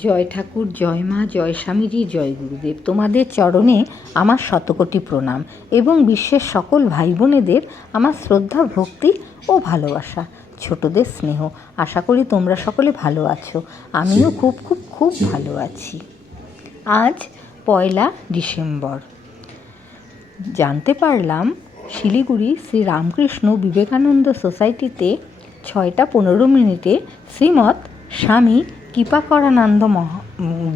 জয় ঠাকুর, জয় মা, জয় স্বামীজি, জয় গুরুদেব। তোমাদের চরণে আমার শতকোটি প্রণাম এবং বিশ্বের সকল ভাই বোনেদের আমার শ্রদ্ধা, ভক্তি ও ভালোবাসা, ছোটদের স্নেহ। আশা করি তোমরা সকলে ভালো আছো। আমিও খুব খুব খুব ভালো আছি। আজ 1 ডিসেম্বর। জানতে পারলাম শিলিগুড়ি শ্রী রামকৃষ্ণ বিবেকানন্দ সোসাইটিতে 6টা 15 শ্রীমৎ স্বামী কৃপাকরানন্দ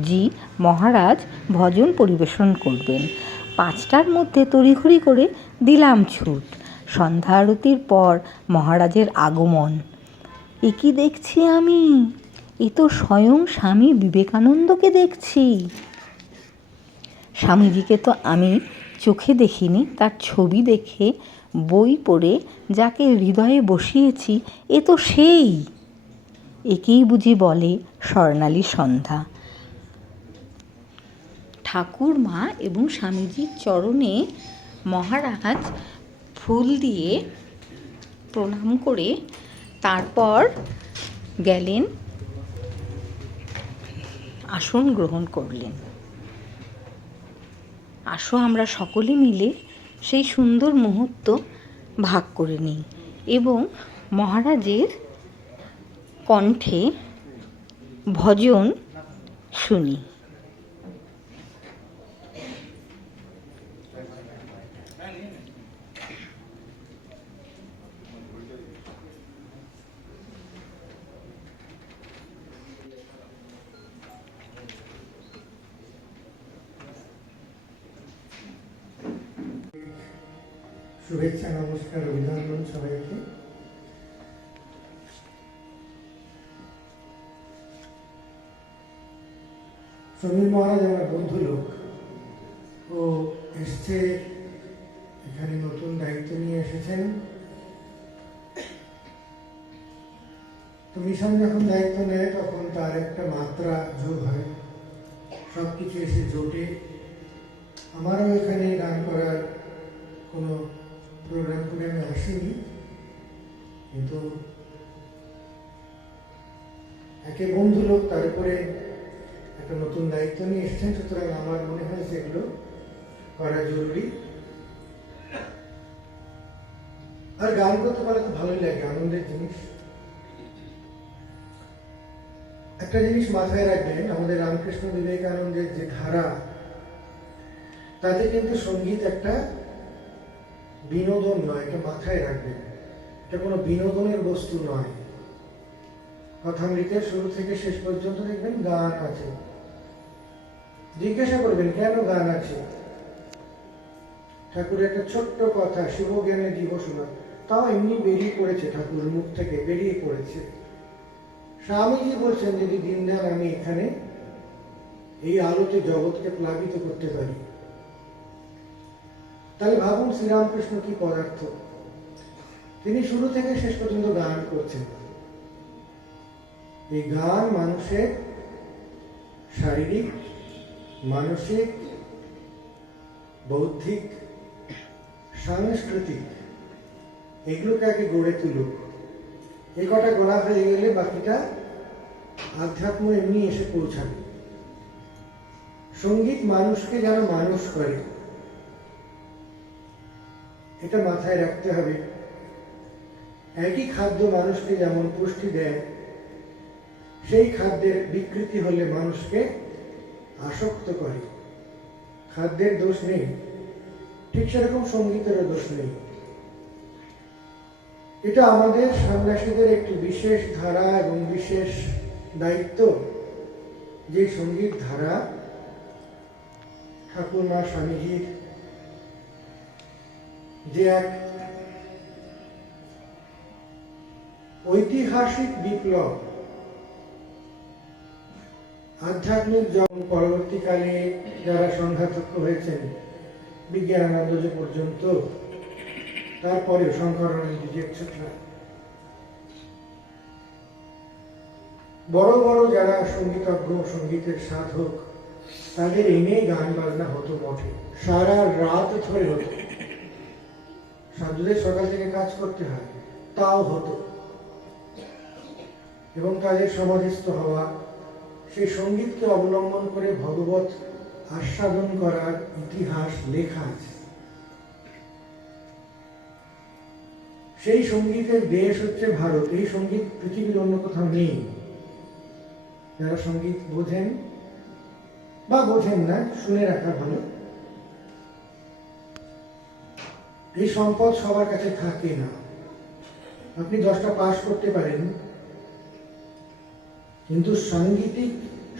জি মহারাজ ভজন পরিবেশন করবেন। 5টার মধ্যে তড়িঘড়ি করে দিলাম ছুট। সন্ধ্যা আরতির পর মহারাজের আগমন। এ কি দেখছি আমি? এ তো স্বয়ং স্বামী বিবেকানন্দকে দেখছি। স্বামীজিকে তো আমি চোখে দেখিনি, তার ছবি দেখে, বই পড়ে যাকে হৃদয়ে বসিয়েছি, এ তো সেই। একেই বুঝি বলে স্বর্ণালী সন্ধ্যা। ঠাকুর, মা এবং স্বামীজির চরণে মহারাজ ফুল দিয়ে প্রণাম করে তারপর গেলেন, আসন গ্রহণ করলেন। আসো আমরা সকলে মিলে সেই সুন্দর মুহূর্ত ভাগ করে নিই এবং মহারাজের কণ্ঠে ভজন শুনি। শুভেচ্ছা, নমস্কার, অভিনন্দন সবাইকে। সমীর মহারাজ আমার বন্ধু লোক। ও এসছে এখানে, নতুন দায়িত্ব নিয়ে এসেছেন। তো মিশন যখন দায়িত্ব নেয় তখন তার একটা মাত্রা যোগ হয়, সবকিছু এসে জোটে। আমারও এখানে গান করার কোনো প্রোগ্রাম করে আমি আসিনি, কিন্তু একে বন্ধু লোক, তারপরে একটা নতুন দায়িত্ব নিয়ে এসেছেন, সুতরাং আমার মনে হয় সেগুলো করা জরুরি। আর গান করতে পারলে তো ভালোই লাগে, আনন্দের জিনিস। একটা জিনিস মাথায় রাখবেন, আমাদের রামকৃষ্ণ বিবেকানন্দের যে ধারা, তাতে কিন্তু সঙ্গীত একটা বিনোদন নয়, এটা মাথায় রাখবেন। এটা কোনো বিনোদনের বস্তু নয়। কথামৃতের শুরু থেকে শেষ পর্যন্ত দেখবেন গান আছে। জিজ্ঞাসা করবেন কেন গান আছে। ঠাকুরের একটা ছোট্ট কথা, শিবজ্ঞানে জীবসুলভ, তাও এমনি বেরিয়ে পড়েছে, ঠাকুরের মুখ থেকে বেরিয়ে পড়েছে। স্বামীজি বলছেন, যদি দিনদার আমি এখানে এই আলোতে জগৎকে প্লাবিত করতে পারি, তাহলে ভাবুন শ্রীরামকৃষ্ণ কি পদার্থ। তিনি শুরু থেকে শেষ পর্যন্ত গান করছেন। এই গান মানুষের শারীরিক, মানসিক, বৌদ্ধিক, সাংস্কৃতিক এগুলোকে আগে গড়ে তুলুক। এই কটা গড়া হয়ে গেলে বাকিটা আধ্যাত্ম এমনি এসে পৌঁছাবে। সঙ্গীত মানুষকে যেন মানুষ করে, এটা মাথায় রাখতে হবে। একই খাদ্য মানুষকে যেমন পুষ্টি দেয়, সেই খাদ্যের বিকৃতি হলে মানুষকে আসক্ত করে। খাদ্যের দোষ নেই, ঠিক সেরকম সঙ্গীতেরও দোষ নেই। এটা আমাদের সন্ন্যাসীদের একটি বিশেষ ধারা এবং বিশেষ দায়িত্ব, যে সঙ্গীত ধারা ঠাকুর, মা, স্বামীজির যে এক ঐতিহাসিক বিপ্লব, আধ্যাত্মিক যখন পরবর্তীকালে যারা সংঘাতক্য হয়েছেন, বিজ্ঞানানন্দ যে পর্যন্ত, তারপরেও শঙ্করানন্দ, বড় বড় যারা সঙ্গীতজ্ঞ, সঙ্গীতের সাধক, তাদের এনে গান বাজনা হতো মঠে, সারা রাত ধরে হতো। সাধুদের সকাল থেকে কাজ করতে হয়, তাও হতো। এবং তাদের সমাধিস্থ হওয়া, সেই সঙ্গীতকে অবলম্বন করে ভগবত আস্বাদন করার ইতিহাস লেখা আছে। সেই সঙ্গীতের দেশ হচ্ছে ভারত। এই সঙ্গীত পৃথিবীর অন্য কোথাও নেই। যারা সঙ্গীত বোঝেন বা বোঝেন না, শুনে রাখা ভালো। এই সম্পদ সবার কাছে থাকে না। আপনি 10টা পাস করতে পারেন, কিন্তু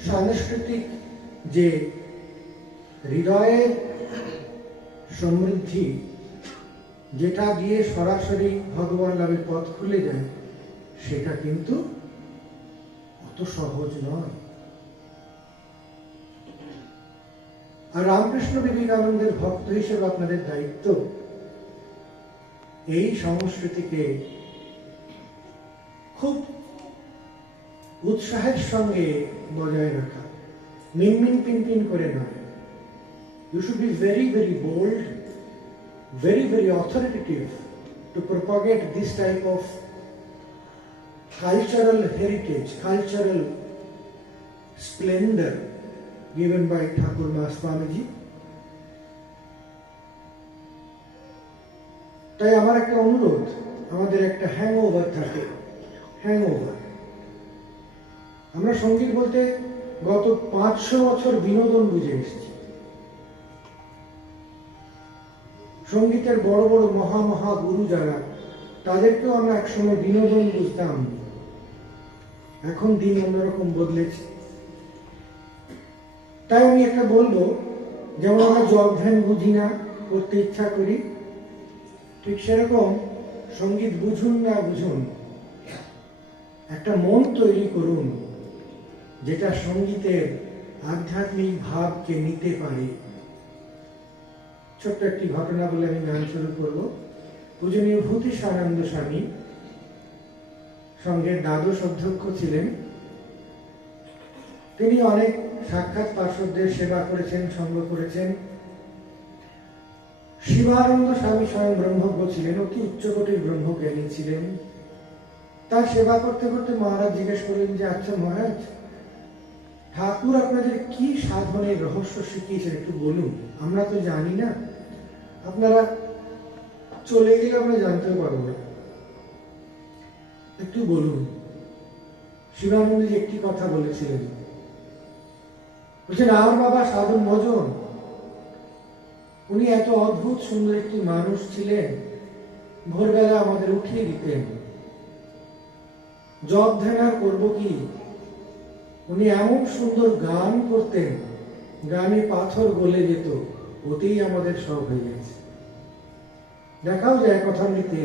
সাংস্কৃতিক যে হৃদয়ের সমৃদ্ধি, যেটা দিয়ে সরাসরি ভগবান লাভের পথ খুলে যায়, সেটা কিন্তু অত সহজ নয়। আর রামকৃষ্ণ বিবেকানন্দের ভক্ত হিসেবে আপনাদের দায়িত্ব এই সংস্কৃতিকে খুব উৎসাহের সঙ্গে বজায় রাখা, মিনমিন পিনপিন করে নয়। You should be very, very bold, very, very authoritative to propagate this type of cultural heritage, cultural splendor given by Thakur Mas Swamiji. তাই আমার একটা অনুরোধ, আমাদের একটা হ্যাংওভার থাকে, হ্যাংওভার। আমরা সঙ্গীত বলতে গত 500 বছর বিনোদন বুঝে এসেছি। সঙ্গীতের বড় বড় মহা গুরু যারা, তাদেরকেও আমরা একসময় বিনোদন বুঝতাম। এখন দিন অন্যরকম বদলেছে। তাই আমি একটা বলবো, যেমন আমরা জপ ধ্যান বুঝি না, করতে ইচ্ছা করি, ঠিক সেরকম সঙ্গীত বুঝুন না বুঝুন, একটা মন তৈরি করুন যেটা সঙ্গীতের আধ্যাত্মিক ভাবকে নিতে পারে। ছোট্ট একটি ঘটনা বলে আমি গান শুরু করব। পূজনীয় ভূতিষ্যানন্দ স্বামী সঙ্গের দ্বাদশ অধ্যক্ষ ছিলেন। তিনি অনেক সাক্ষাৎ পার্শ্বদের সেবা করেছেন, সঙ্গ করেছেন। শিবানন্দ স্বামী স্বয়ং ব্রহ্মজ্ঞ ছিলেন, অতি উচ্চকোটির ব্রহ্মজ্ঞানী ছিলেন। তার সেবা করতে করতে মহারাজ জিজ্ঞেস করলেন যে, আচ্ছা মহারাজ, ঠাকুর আপনাদের কি সাধনের রহস্য শিখিয়েছেন একটু বলুন, আমরা তো জানি না, আপনারা চলে গেলে আমরা জানতেও পারবো না, একটু বলুন। শিবানন্দজি একটি কথা বলেছিলেন, বলছেন, আমার বাবা সাধন ভজন, উনি এত অদ্ভুত সুন্দর একটি মানুষ ছিলেন, ভোরবেলা আমাদের উঠিয়ে দিতেন। জপ ধ্যান আর করবো কি, উনি এমন সুন্দর গান করতেন, গানে পাথর গলে যেত, ওতেই আমাদের সব হয়ে গেছে। দেখাও যায় কথামৃতে,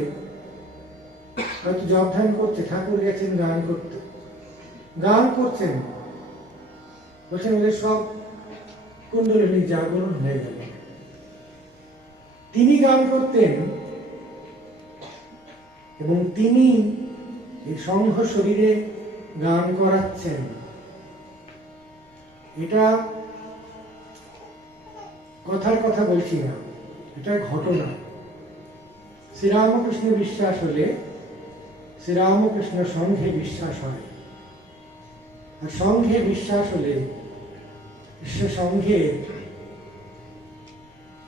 হয়তো জপ ধ্যান করছে, ঠাকুর গেছেন গান করতে, গান করছেন, বলছেন ওদের সব কুণ্ডলিনী জাগরণ হয়ে গেল। তিনি গান করতেন এবং তিনি এই সংঘ শরীরে গান করাচ্ছেন। এটা কথার কথা বলছি না, এটা ঘটনা। শ্রীরামকৃষ্ণ বিশ্বাস হলে শ্রীরামকৃষ্ণ সংঘে বিশ্বাস হয়, আর সংঘে বিশ্বাস হলে সে সংঘে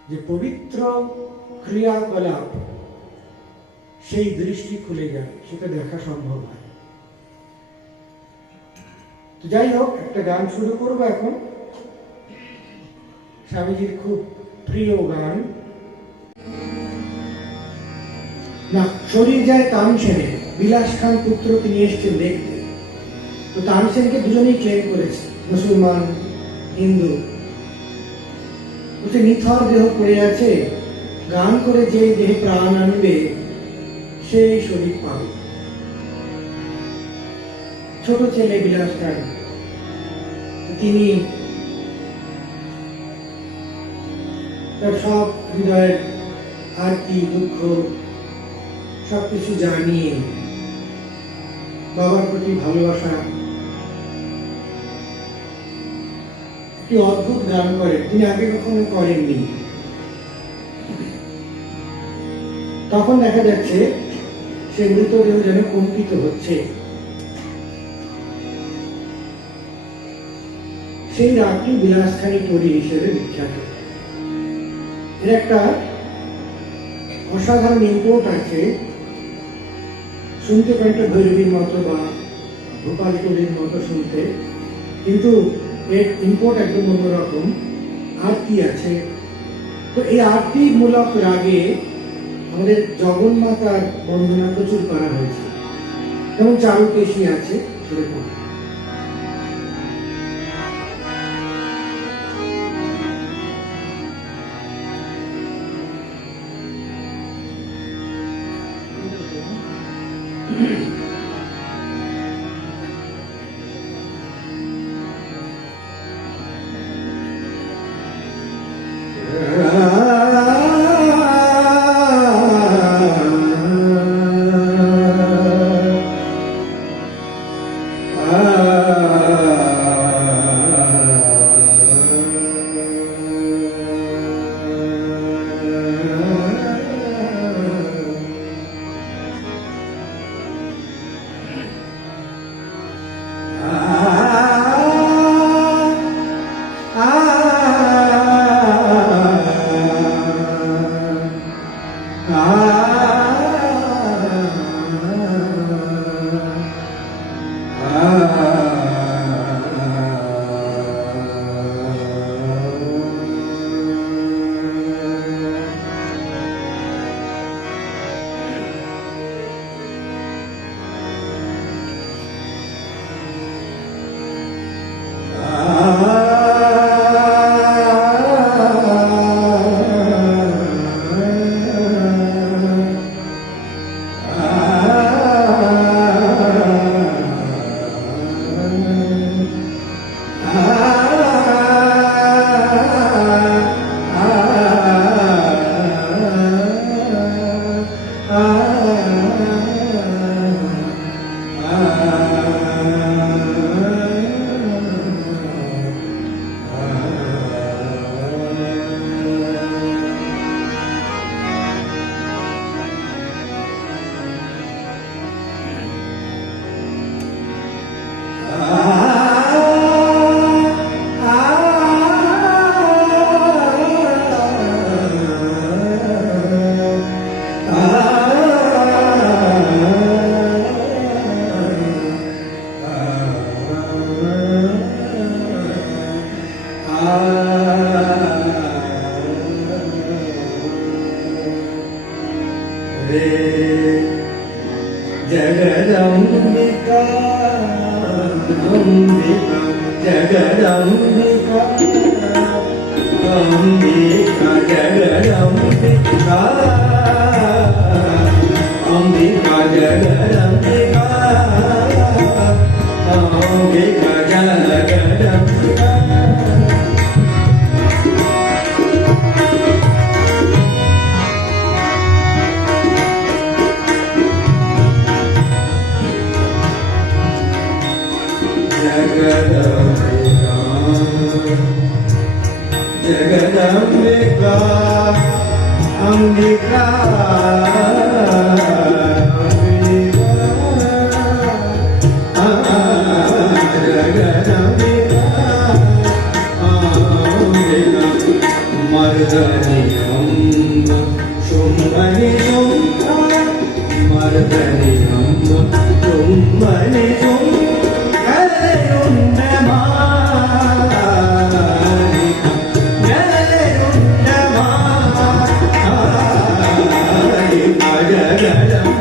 যে পবিত্র ক্রিয়াকলাপ, সেই দৃষ্টি খুলে যায়, সেটা দেখা সম্ভব হয়। তো যাই হোক, একটা গান শুরু করবো এখন, স্বামীজির খুব প্রিয় গান। না, শরীর যায় তানসেনে, বিলাস খান পুত্রকে নিয়ে এসছেন দেখতে। তো তানসেনকে দুজনেই ক্লেম করেছে, মুসলমান হিন্দু। বলছে, নিথর দেহ পড়ে আছে, গান করে যে দেহে প্রাণ আনবে সেই শরীর পাবে। ছোট ছেলে বিলাস খান, তিনি তার সব হৃদয়ের আরতি দুঃখ সবকিছু জানিয়ে বাবার প্রতি ভালোবাসা, একটি অদ্ভুত গান করেন, তিনি আগে কখনো করেননি। তখন দেখা যাচ্ছে সে মৃতদেহ যেন কম্পিত হচ্ছে। সেই রাগটি বিলাসখানি তরি হিসেবে বিখ্যাত। এর একটা অসাধারণ ইম্পোর্ট আছে, শুনতে কয়েকটা ভৈরবীর মতো বা ভোপাল টলির মতো শুনতে, কিন্তু এর ইম্পোর্ট একদম অন্যরকম। আরতি আছে, তো এই আরতি মূলক রাগে আমাদের জগন্মাতার বন্দনা প্রচুর করা হয়েছে, যেমন চারুকেশী আছে সেরকম। जगदम्बिका अम्बिका जगदम्बिका अम्बिका जगदम्बिका अम्बिका जगदम्बिका अम्बिका जगदम्बिका जगदम्बिका अम्बिका मर्दनि अम्ब शुम्भनि शुम्भा मर्दनि अम्ब शुम्भनि शुम्भा जगदम्बिका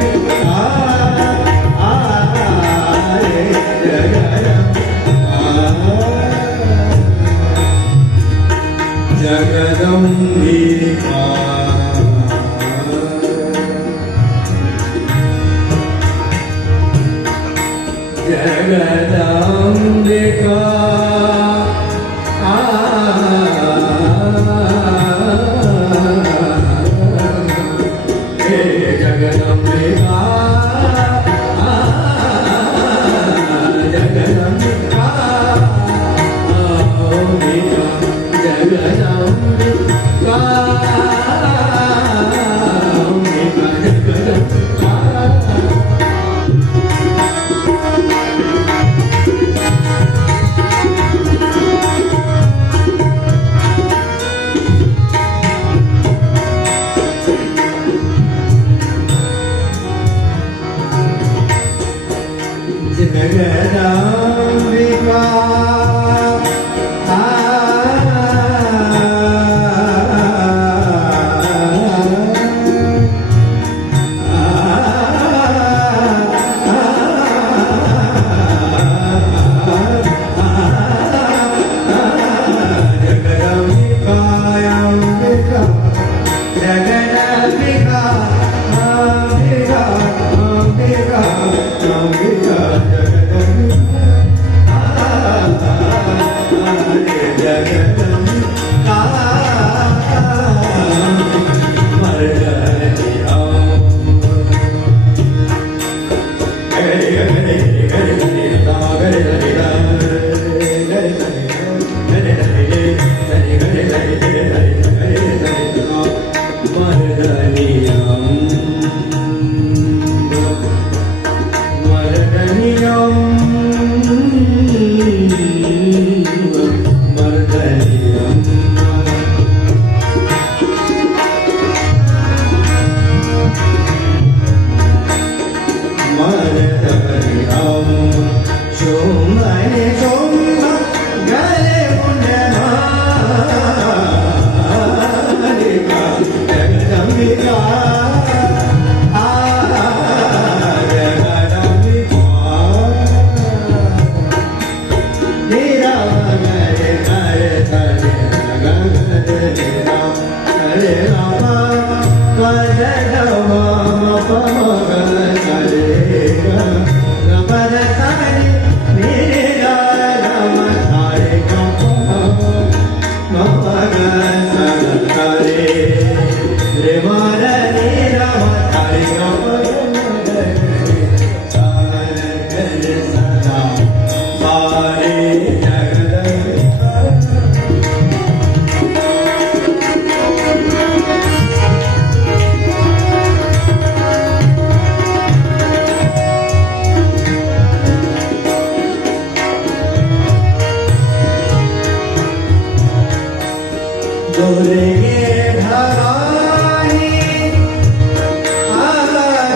दुर्गे भवानी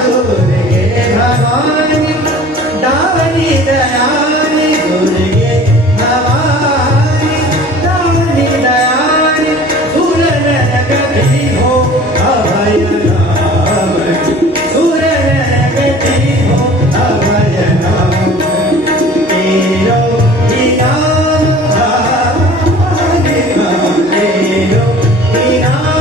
दुर्गे भवानी दानी दयानी दुर्गे भवानी दानी दयानी सुरन गति हो अभय नाम सुरन गति हो अभय नाम तेरो ही नाम तेरो ही नाम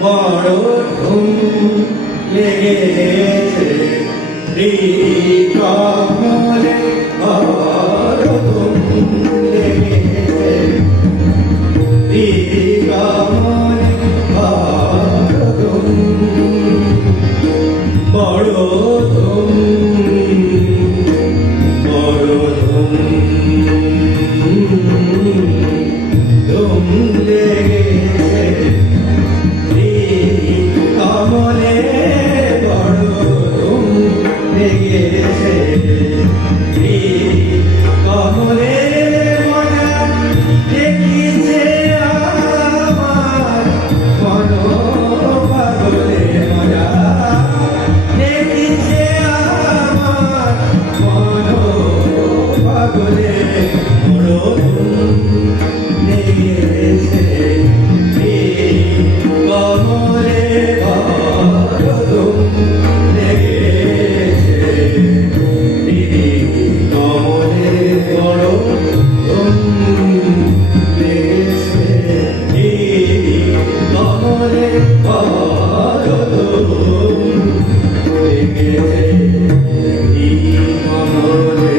বড় ধুম লেগেছে কমলে বড় ধুম লেগেছে কমলে বড় ধুম বড় ধুম বড় ধুম ধুম লেগেছে কমলে বড় ধুম লেগেছে কমলে মনা দেখিছে আমার মন পাগলে মনা দেখিছে আমার মন পাগলে বড় ধুম লেগেছে কমলে বড় ধুম লেগেছে কমলে বড় ধুম লেগেছে কমলে বড় ধুম লেগেছে কমলে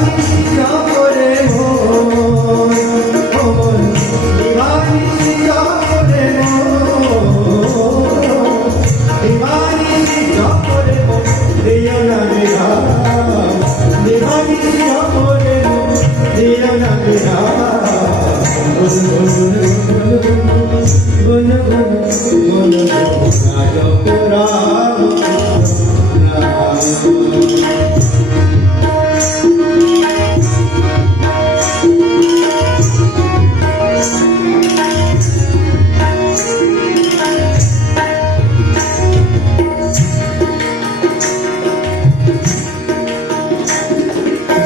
দিবানিশি জপরে মন দিবানিশি জপরে মন দিবানিশি জপরে মন দিও না বিরাম দিবানিশি জপরে মন দিও না বিরাম গুন গুন গুন জপ রাম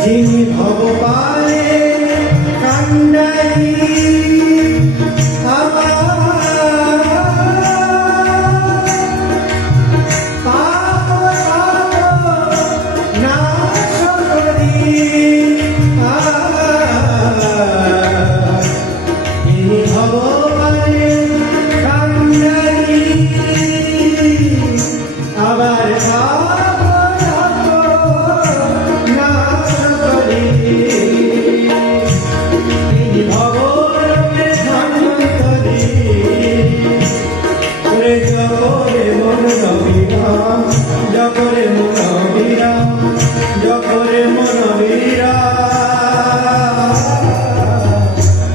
যিনি ভগবানে কান্দাই আমার পাপ নাশ করি যিনি ভগবানে কান্দাই আবার জপরে মন বিরাম জপরে মন বিরাম জপরে মন বিরাম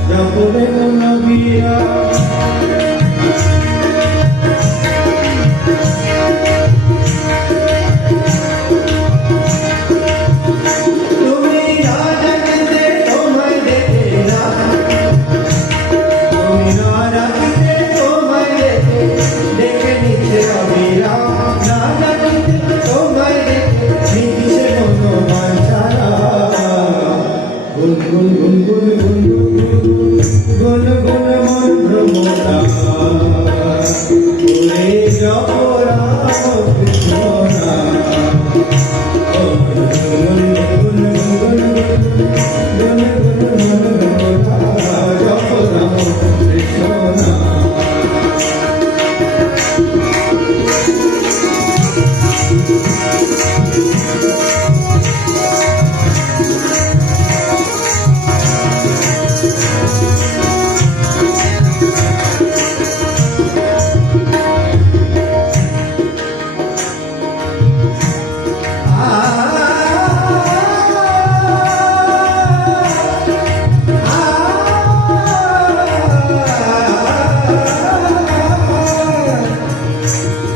জপরে মন বিরাম তুমি রাজাকে তোমায় দেখে না তুমি রাজাকে তোমায় দেখে দেখে নিচ্ছে অবিরাম না জানিতে তোমায় দেখে নিচ্ছে মন বাঞ্ছারা গুন গুন গুন গুন গুন গুন গুন মন্ত্র মোরা ওরে জপ রাম কৃষ্ণ নাম গুন গুন গুন গুন গুন গুন জপ রাম কৃষ্ণ নাম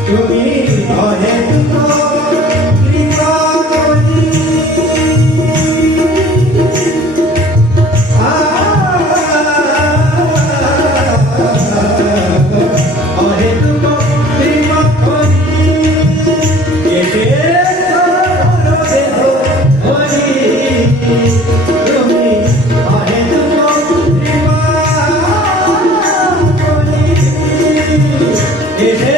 তুমি ভয়ে কৃপা করি ভয়ে কৃপা করি এসে দেহ হরি তুমি ভয়ে কৃপা করি এসে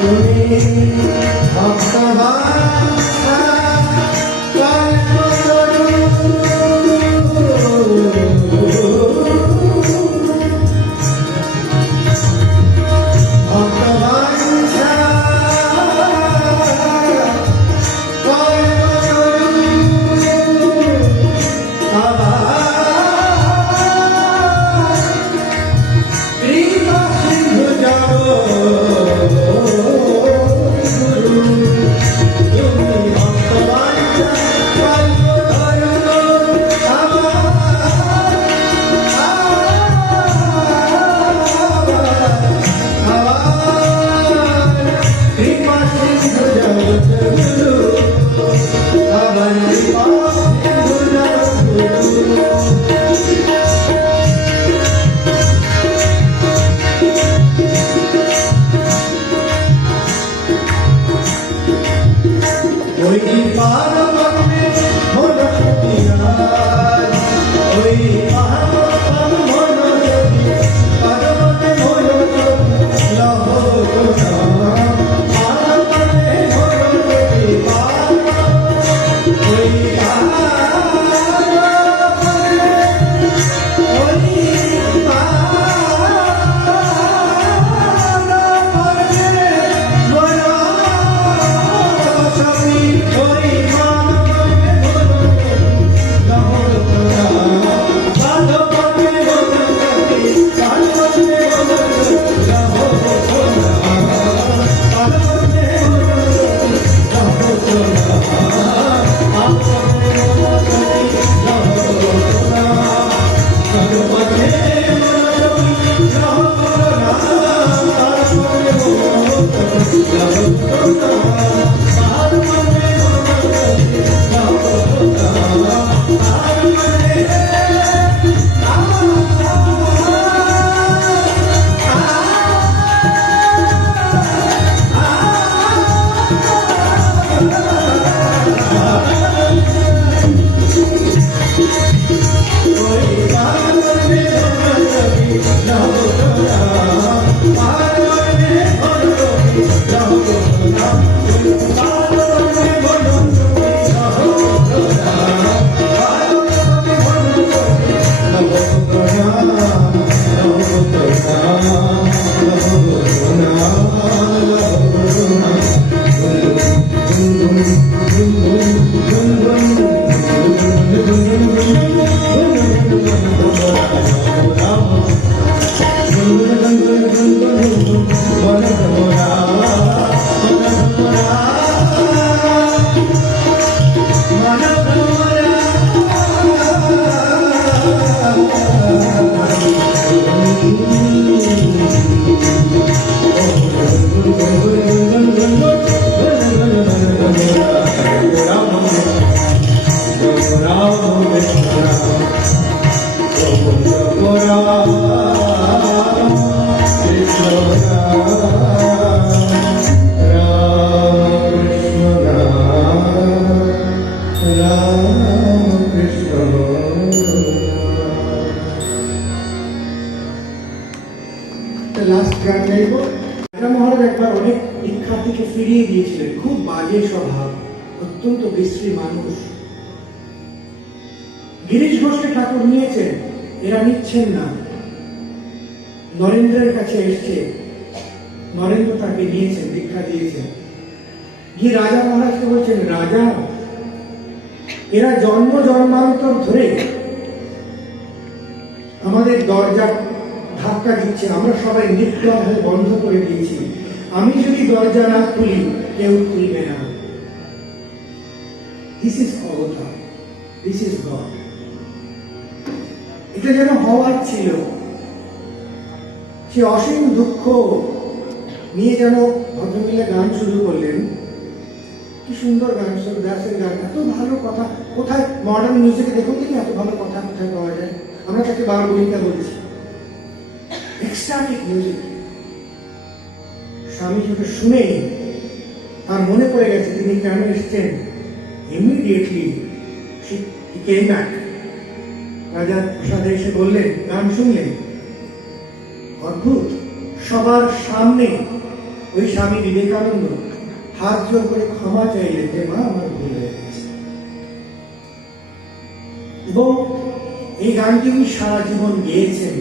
তুমি ভক্তবান ওই পার পাবে মন সতিয়ার ওই পার পাবে মন সতিয়ার পার পাবে মন সতিয়ার পার পাবে মন সতিয়ার ওই লাস্ট গান গাইব। রাজা মহারাজ একবার অনেক শিক্ষার্থীকে ফিরিয়ে দিয়েছিলেন, খুব বাজে স্বভাব, অত্যন্ত বিশ্রী মানুষ। গিরিশ ঘোষকে ঠাকুর নিয়েছেন, এরা নিচ্ছেন না। নরেন্দ্রের কাছে এসছে, নরেন্দ্র তাকে নিয়েছেন, দীক্ষা দিয়েছেন। গিয়ে রাজা মহারাজকে বলছেন, রাজা এরা জন্ম জন্মান্তর ধরে আমাদের দরজা ধাক্কা দিচ্ছে, আমরা সবাই নির্দয় হয়ে বন্ধ করে দিয়েছি। আমি যদি দরজা না খুলি কেউ খুলবে না। দিস ইজ অবতার, দিস ইজ গড। এটা যেন হওয়ার ছিল। সে অসীম দুঃখ নিয়ে যেন ভদ্রমহিলা গান শুরু করলেন। কি সুন্দর গান, দাসের গান, এত ভালো কথা। কোথায় মডার্ন মিউজিকে দেখুন দেখি এত ভালো কথা কোথায় পাওয়া যায়। আমরা তাকে বার বইটা বলছি এক্সটাটিক মিউজিক। স্বামীজিকে শুনে তার মনে পড়ে গেছে তিনি কেন এসছেন। Immediately came back. রাজা প্রসাদে এসে বললেন, গান শুনলেন, অদ্ভুত। সবার সামনে ওই স্বামী বিবেকানন্দ হাত জোর করে ক্ষমা চাইলেন যে মা আমার ভুল হয়ে গেছে। এবং এই গানটি উনি সারা জীবন গেয়েছেন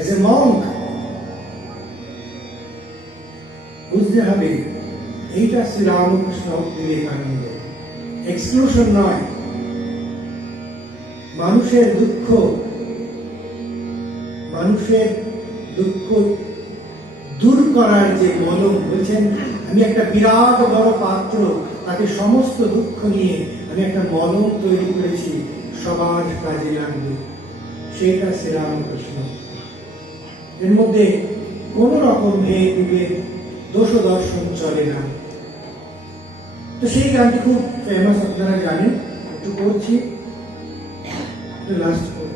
এজ এ মঙ্ক। বুঝতে হবে এইটা শ্রীরামকৃষ্ণ বিবেকানন্দ, এক্সক্লুশন নয়। মানুষের দুঃখ দূর করার যে মলম, বলছেন আমি একটা বিরাট বড় পাত্র, তাকে সমস্ত দুঃখ নিয়ে আমি একটা মলম তৈরি করেছি, সবার কাজে লাগবে। সেটা শ্রীরামকৃষ্ণ। এর মধ্যে কোন রকম ভেদ দোষ দর্শন চলে না। তো সেই গানটি খুব ফেমাস, আপনারা জানেন। একটু করছি, লাস্ট করব।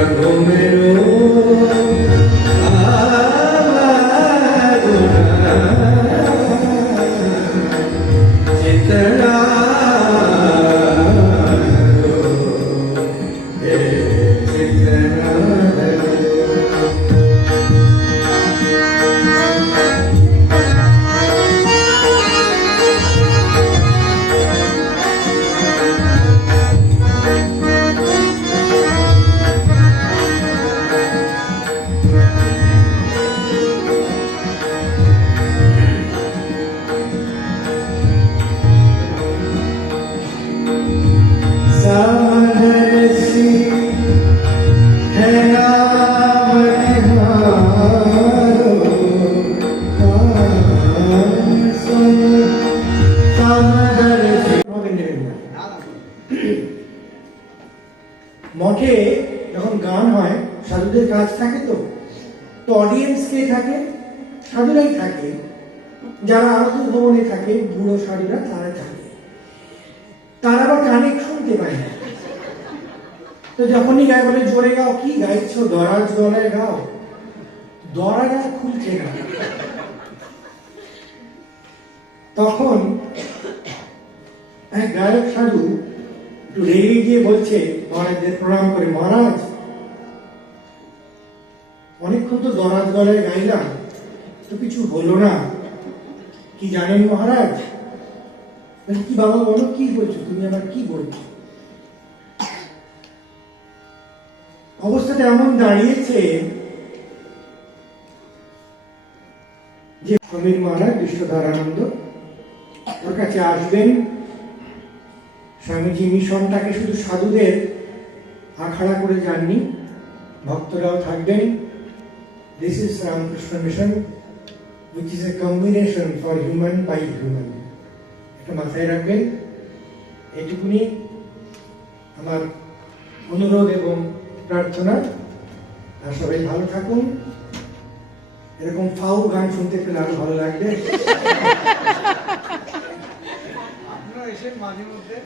रघुमेरो चितरा सामरसी है नाम निहारो सामरसी আমাদের নেবেন না। মঠে যখন গান হয় সাধুদের কাজ থাকে তো অডিয়েন্স কে থাকে? সাধুরাই থাকে। যারা আরতি ভবনে থাকে বুড়ো সাধুরা তারা থাকে। তারা আবার কানে শুনতে পায় না। তো যখনই গায়ে বলে জোরে গাও, কি গাইছ? দরাজ গলায় গাও। দরাজ আর খুলছে না। তখন এক গায়ক সাধু একটু রেগে গিয়ে বলছে মহারাজদের প্রণাম করে, মহারাজ অনেকক্ষণ তো দরাজ গলায় গাইলাম, তো কিছু হলো না, কি জানেন মহারাজ? কি বাবা বলো, কি বলছো তুমি? আবার কি বলছো? অবস্থাটা এমন দাঁড়িয়েছে যে সমীর মহারাজ বিশ্বধরানন্দ ওর কাছে আসবেন। স্বামীজি মিশনটাকে শুধু সাধুদের আখাড়া করে যাননি, ভক্তরাও থাকবেন। This is Ramakrishna mission which is a combination for human by human. এটা মাথায় রাখবেন। এইটুকুনি আমার অনুরোধ এবং প্রার্থনা। আর সবাই ভালো থাকুন। এরকম ফাউ গান শুনতে পেলে আরো ভালো লাগবে। আপনারা এসে মাঝে মধ্যে